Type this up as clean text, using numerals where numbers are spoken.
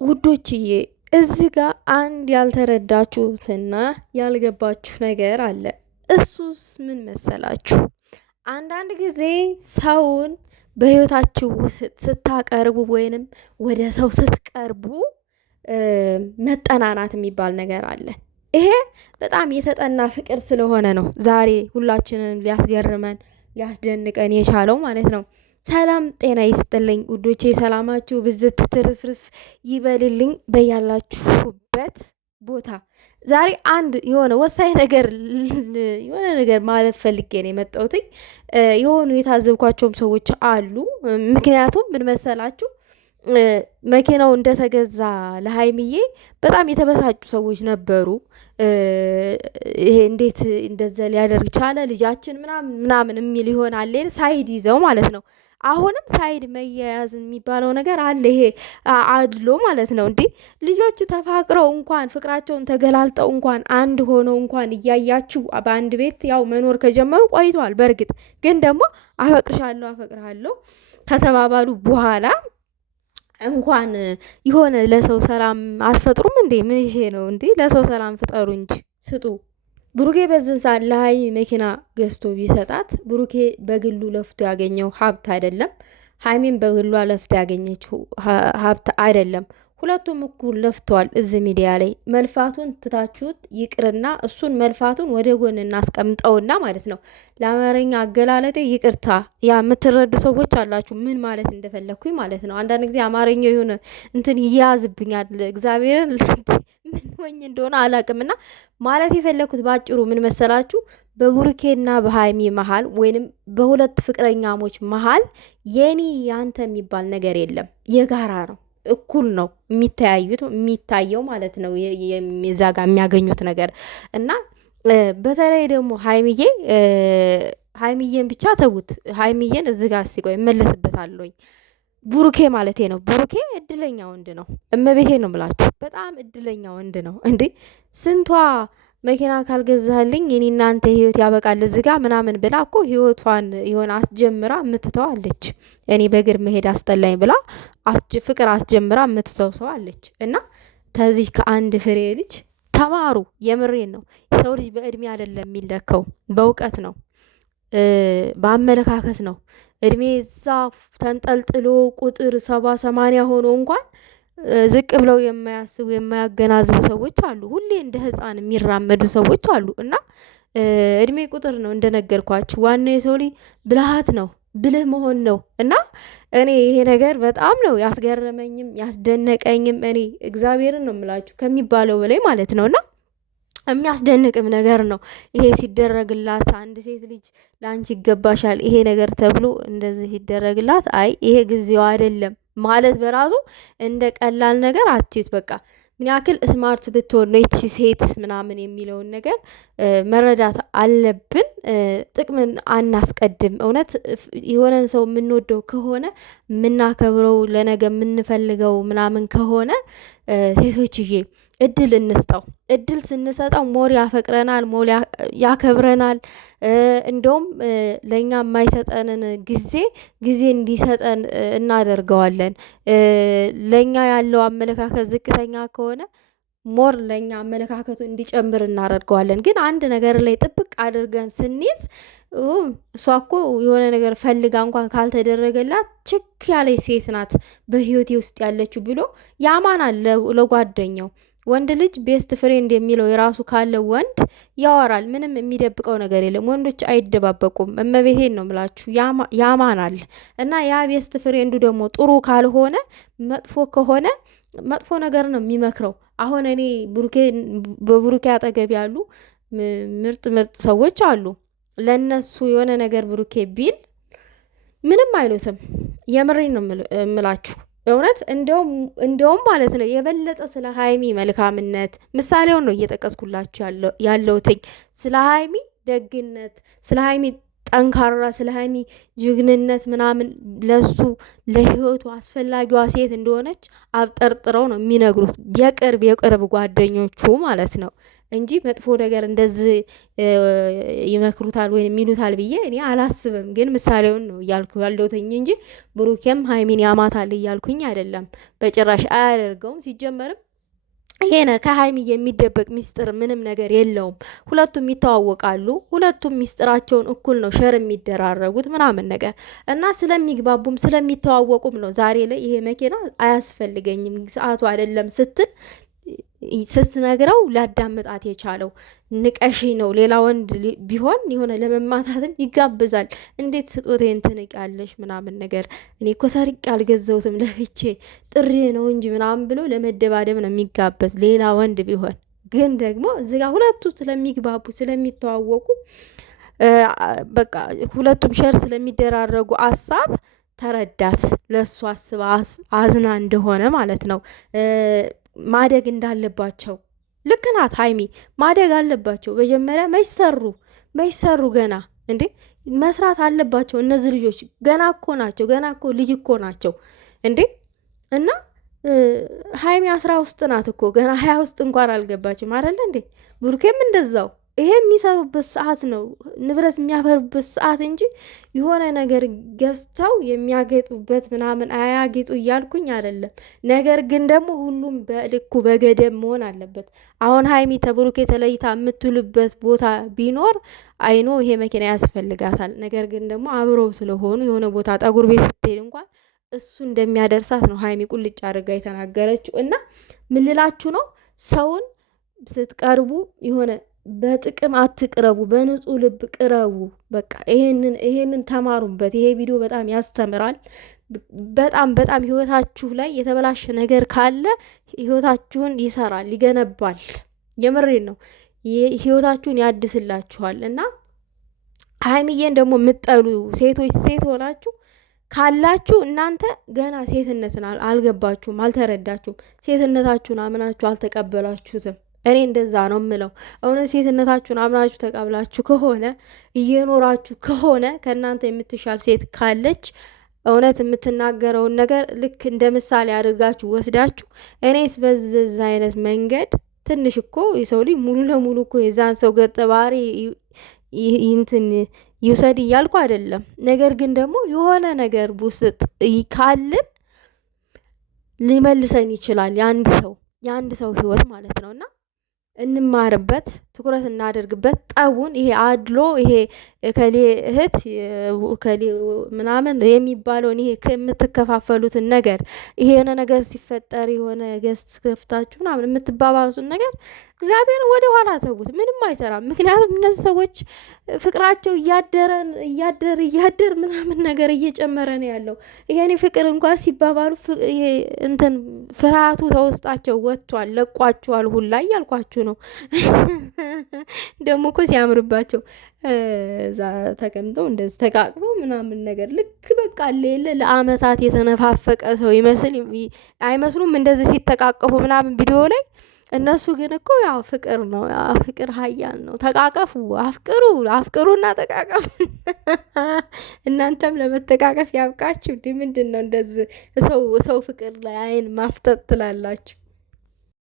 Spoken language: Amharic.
ውዶችዬ እዚህ ጋር አንድ ያልተረዳችሁትና ያልገባችሁ ነገር አለ። እሱስ ምን መሰላችሁ? አንዳንድ ጊዜ ሰውን በህይወታችሁ ስታቀርቡ ወይንም ወደ ሰው ስትቀርቡ መጠናናት የሚባል ነገር አለ። ይሄ በጣም የተጠና ፍቅር ስለሆነ ነው ዛሬ ሁላችንም ሊያስገርመን ሊያስደንቀን የቻለው ማለት ነው። ሰላም ጤና ይስጥልኝ ውዶቼ፣ ሰላማችሁ ብዝት ትርፍርፍ ይበልልኝ በያላችሁበት ቦታ። ዛሬ አንድ የሆነ ወሳኝ ነገር ማለት ፈልጌ ነው የመጣሁት። የሆኑ የታዘብኳቸውም ሰዎች አሉ። ምክንያቱም ምን መሰላችሁ? መኪናው እንደተገዛ ለሀይሚዬ በጣም የተበሳጩ ሰዎች ነበሩ። ይሄ እንዴት እንደዛ ሊያደርግ ቻለ ልጃችን ምናምን የሚል ይሆናል ሳይድ ይዘው ማለት ነው። አሁንም ሳይድ መያያዝ የሚባለው ነገር አለ። ይሄ አድሎ ማለት ነው እንዴ! ልጆች ተፋቅረው እንኳን ፍቅራቸውን ተገላልጠው እንኳን አንድ ሆነው እንኳን እያያችሁ በአንድ ቤት ያው መኖር ከጀመሩ ቆይተዋል። በእርግጥ ግን ደግሞ አፈቅርሃለሁ ከተባባሉ በኋላ እንኳን የሆነ ለሰው ሰላም አትፈጥሩም እንዴ? ምን ይሄ ነው እንዴ? ለሰው ሰላም ፍጠሩ እንጂ ስጡ። ብሩኬ በዝን ሰዓት ለሀይሚ መኪና ገዝቶ ቢሰጣት ብሩኬ በግሉ ለፍቶ ያገኘው ሀብት አይደለም። ሀይሚን በግሏ ለፍቶ ያገኘችው ሀብት አይደለም። ሁለቱም እኩል ለፍተዋል። እዚህ ሚዲያ ላይ መልፋቱን ትታችሁት ይቅርና እሱን መልፋቱን ወደ ጎን እናስቀምጠውና ማለት ነው። ለአማርኛ አገላለጤ ይቅርታ ያ የምትረዱ ሰዎች አላችሁ፣ ምን ማለት እንደፈለግኩኝ ማለት ነው። አንዳንድ ጊዜ አማርኛው የሆነ እንትን ይያዝብኛል። እግዚአብሔርን ምን ሆኝ እንደሆነ አላቅምና ማለት የፈለግኩት ባጭሩ ምን መሰላችሁ? በቡሩኬና በሀይሚ መሀል ወይንም በሁለት ፍቅረኛሞች መሀል የኔ ያንተ የሚባል ነገር የለም። የጋራ ነው። እኩል ነው የሚታየው ማለት ነው። የዛ ጋር የሚያገኙት ነገር እና በተለይ ደግሞ ሀይሚዬን ብቻ ተዉት። ሀይሚዬን እዚ ጋር ሲቆይ እመለስበታለሁኝ። ቡሩኬ ማለቴ ነው። ቡሩኬ እድለኛ ወንድ ነው። እመቤቴ ነው ምላችሁ፣ በጣም እድለኛ ወንድ ነው። እንዴ ስንቷ መኪና ካልገዛልኝ የኔ እናንተ ህይወት ያበቃል እዚህ ጋር ምናምን ብላ እኮ ህይወቷን የሆነ አስጀምራ የምትተው አለች። እኔ በእግር መሄድ አስጠላኝ ብላ ፍቅር አስጀምራ የምትተው ሰው አለች። እና ከዚህ ከአንድ ፍሬ ልጅ ተማሩ። የምሬን ነው። ሰው ልጅ በእድሜ አይደለም የሚለካው፣ በእውቀት ነው፣ በአመለካከት ነው። እድሜ እዛ ተንጠልጥሎ ቁጥር 70-80 ሆኖ እንኳን ዝቅ ብለው የማያስቡ የማያገናዝቡ ሰዎች አሉ። ሁሌ እንደ ህፃን የሚራመዱ ሰዎች አሉ። እና እድሜ ቁጥር ነው እንደነገርኳችሁ። ዋናው የሰው ልጅ ብልሃት ነው፣ ብልህ መሆን ነው። እና እኔ ይሄ ነገር በጣም ነው ያስገረመኝም ያስደነቀኝም። እኔ እግዚአብሔርን ነው የምላችሁ ከሚባለው በላይ ማለት ነው። እና የሚያስደንቅም ነገር ነው ይሄ ሲደረግላት። አንድ ሴት ልጅ ለአንቺ ይገባሻል ይሄ ነገር ተብሎ እንደዚህ ሲደረግላት፣ አይ ይሄ ጊዜው አይደለም ማለት በራሱ እንደ ቀላል ነገር አትዩት። በቃ ምን ያክል ስማርት ብትሆን ነው ይቺ ሴት ምናምን የሚለውን ነገር መረዳት አለብን። ጥቅምን አናስቀድም። እውነት የሆነን ሰው የምንወደው ከሆነ የምናከብረው ለነገ የምንፈልገው ምናምን ከሆነ ሴቶችዬ እድል እንስጠው። እድል ስንሰጠው ሞር ያፈቅረናል፣ ሞር ያከብረናል። እንደውም ለእኛ የማይሰጠንን ጊዜ እንዲሰጠን እናደርገዋለን። ለእኛ ያለው አመለካከት ዝቅተኛ ከሆነ ሞር ለእኛ አመለካከቱ እንዲጨምር እናደርገዋለን። ግን አንድ ነገር ላይ ጥብቅ አድርገን ስንይዝ እሷ እኮ የሆነ ነገር ፈልጋ እንኳን ካልተደረገላት ችክ ያለች ሴት ናት በህይወቴ ውስጥ ያለችው ብሎ ያማናል ለጓደኛው። ወንድ ልጅ ቤስት ፍሬንድ የሚለው የራሱ ካለው ወንድ ያወራል። ምንም የሚደብቀው ነገር የለም። ወንዶች አይደባበቁም። እመቤቴን ነው ምላችሁ፣ ያማናል። እና ያ ቤስት ፍሬንዱ ደግሞ ጥሩ ካልሆነ መጥፎ ከሆነ መጥፎ ነገር ነው የሚመክረው። አሁን እኔ በብሩኬ አጠገብ ያሉ ምርጥ ሰዎች አሉ። ለነሱ የሆነ ነገር ብሩኬ ቢል ምንም አይሉትም። የምሬን ነው ምላችሁ እውነት። እንደውም ማለት ነው የበለጠ ስለ ሀይሚ መልካምነት ምሳሌውን ነው እየጠቀስኩላችሁ ያለሁትኝ። ስለ ሀይሚ ደግነት፣ ስለ ሀይሚ ጠንካራ ስለ ሀይሚ ጀግንነት ምናምን ለሱ ለህይወቱ አስፈላጊዋ ሴት እንደሆነች አብጠርጥረው ነው የሚነግሩት የቅርብ ጓደኞቹ ማለት ነው እንጂ መጥፎ ነገር እንደዚህ ይመክሩታል ወይም የሚሉታል ብዬ እኔ አላስብም። ግን ምሳሌውን ነው እያልኩ ያለሁትኝ እንጂ ብሩኬም ሀይሚን ያማታል እያልኩኝ አይደለም። በጭራሽ አያደርገውም። ሲጀመርም ይሄ ከሀይሚ የሚደበቅ ሚስጥር ምንም ነገር የለውም። ሁለቱም ይተዋወቃሉ። ሁለቱም ሚስጥራቸውን እኩል ነው ሸር የሚደራረጉት ምናምን ነገር እና ስለሚግባቡም ስለሚተዋወቁም ነው ዛሬ ላይ ይሄ መኪና አያስፈልገኝም ሰዓቱ አይደለም ስትነግረው ሊያዳምጣት የቻለው ንቀሺ ነው። ሌላ ወንድ ቢሆን የሆነ ለመማታትም ይጋብዛል። እንዴት ስጦታዬን ትንቂያለሽ ምናምን ነገር እኔ እኮ ሰርቄ አልገዛሁትም ለፍቼ ጥሪ ነው እንጂ ምናምን ብሎ ለመደባደብ ነው የሚጋበዝ ሌላ ወንድ ቢሆን። ግን ደግሞ እዚህ ጋር ሁለቱ ስለሚግባቡ ስለሚተዋወቁ በቃ ሁለቱም ሸር ስለሚደራረጉ አሳብ ተረዳት። ለእሱ አስባ አዝና እንደሆነ ማለት ነው ማደግ እንዳለባቸው። ልክ ናት ሀይሚ፣ ማደግ አለባቸው። መጀመሪያ መች ሰሩ ገና እንዴ መስራት አለባቸው እነዚህ ልጆች። ገና እኮ ናቸው፣ ገና እኮ ልጅ እኮ ናቸው እንዴ። እና ሀይሚ 10 ውስጥ ናት እኮ ገና 20 ውስጥ እንኳን አልገባችም አይደለ እንዴ። ብሩኬም እንደዛው። ይሄ የሚሰሩበት ሰዓት ነው፣ ንብረት የሚያፈሩበት ሰዓት እንጂ የሆነ ነገር ገዝተው የሚያጌጡበት ምናምን አያጌጡ እያልኩኝ አይደለም። ነገር ግን ደግሞ ሁሉም በልኩ በገደብ መሆን አለበት። አሁን ሀይሚ ተብሩኬ ተለይታ የምትውልበት ቦታ ቢኖር አይኖ ይሄ መኪና ያስፈልጋታል። ነገር ግን ደግሞ አብረው ስለሆኑ የሆነ ቦታ ጠጉር ቤት ስትሄድ እንኳን እሱ እንደሚያደርሳት ነው ሀይሚ ቁልጭ አድርጋ የተናገረችው። እና ምን ልላችሁ ነው፣ ሰውን ስትቀርቡ የሆነ በጥቅም አትቅረቡ፣ በንጹህ ልብ ቅረቡ። በቃ ይሄንን ተማሩበት። ይሄ ቪዲዮ በጣም ያስተምራል። በጣም ህይወታችሁ ላይ የተበላሸ ነገር ካለ ህይወታችሁን ይሰራል፣ ይገነባል። የምሬን ነው። ህይወታችሁን ያድስላችኋል። እና ሀይሚዬን ደግሞ የምጠሉ ሴቶች ሴት ሆናችሁ ካላችሁ እናንተ ገና ሴትነትን አልገባችሁም፣ አልተረዳችሁም። ሴትነታችሁን አምናችሁ አልተቀበላችሁትም። እኔ እንደዛ ነው የምለው። እውነት ሴትነታችሁን አምናችሁ ተቀብላችሁ ከሆነ እየኖራችሁ ከሆነ ከእናንተ የምትሻል ሴት ካለች እውነት የምትናገረውን ነገር ልክ እንደ ምሳሌ አድርጋችሁ ወስዳችሁ እኔስ በዛ አይነት መንገድ ትንሽ እኮ የሰው ልጅ ሙሉ ለሙሉ እኮ የዛን ሰው ገጸ ባህሪ እንትን ይውሰድ እያልኩ አይደለም። ነገር ግን ደግሞ የሆነ ነገር ውስጥ ካልን ሊመልሰን ይችላል የአንድ ሰው ህይወት ማለት ነውና እንማርበት፣ ትኩረት እናደርግበት። ጠቡን ይሄ አድሎ ይሄ ከሌ እህት ከሌ ምናምን የሚባለውን ይሄ የምትከፋፈሉትን ነገር ይሄ የሆነ ነገር ሲፈጠር የሆነ ገስት ከፍታችሁ ምናምን የምትባባሱን ነገር እግዚአብሔር ወደ ኋላ ተውት፣ ምንም አይሰራም። ምክንያቱም እነዚህ ሰዎች ፍቅራቸው እያደር ምናምን ነገር እየጨመረ ነው ያለው። ይሄኔ ፍቅር እንኳን ሲባባሉ እንትን ፍርሃቱ ተውስጣቸው ወጥቷል፣ ለቋቸዋል ሁላ እያልኳችሁ ነው። ደግሞ እኮ ሲያምርባቸው እዛ ተቀምጠው እንደዚህ ተቃቅፈው ምናምን ነገር ልክ በቃ ሌለ ለአመታት የተነፋፈቀ ሰው ይመስል አይመስሉም እንደዚህ ሲተቃቀፉ ምናምን ቪዲዮ ላይ። እነሱ ግን እኮ ያው ፍቅር ነው፣ ፍቅር ሀያል ነው። ተቃቀፉ፣ አፍቅሩና ተቃቀፉ። እናንተም ለመተቃቀፍ ያብቃችሁ። ምንድን ነው እንደዚህ ሰው ፍቅር ላይ አይን ማፍጠጥ ትላላችሁ?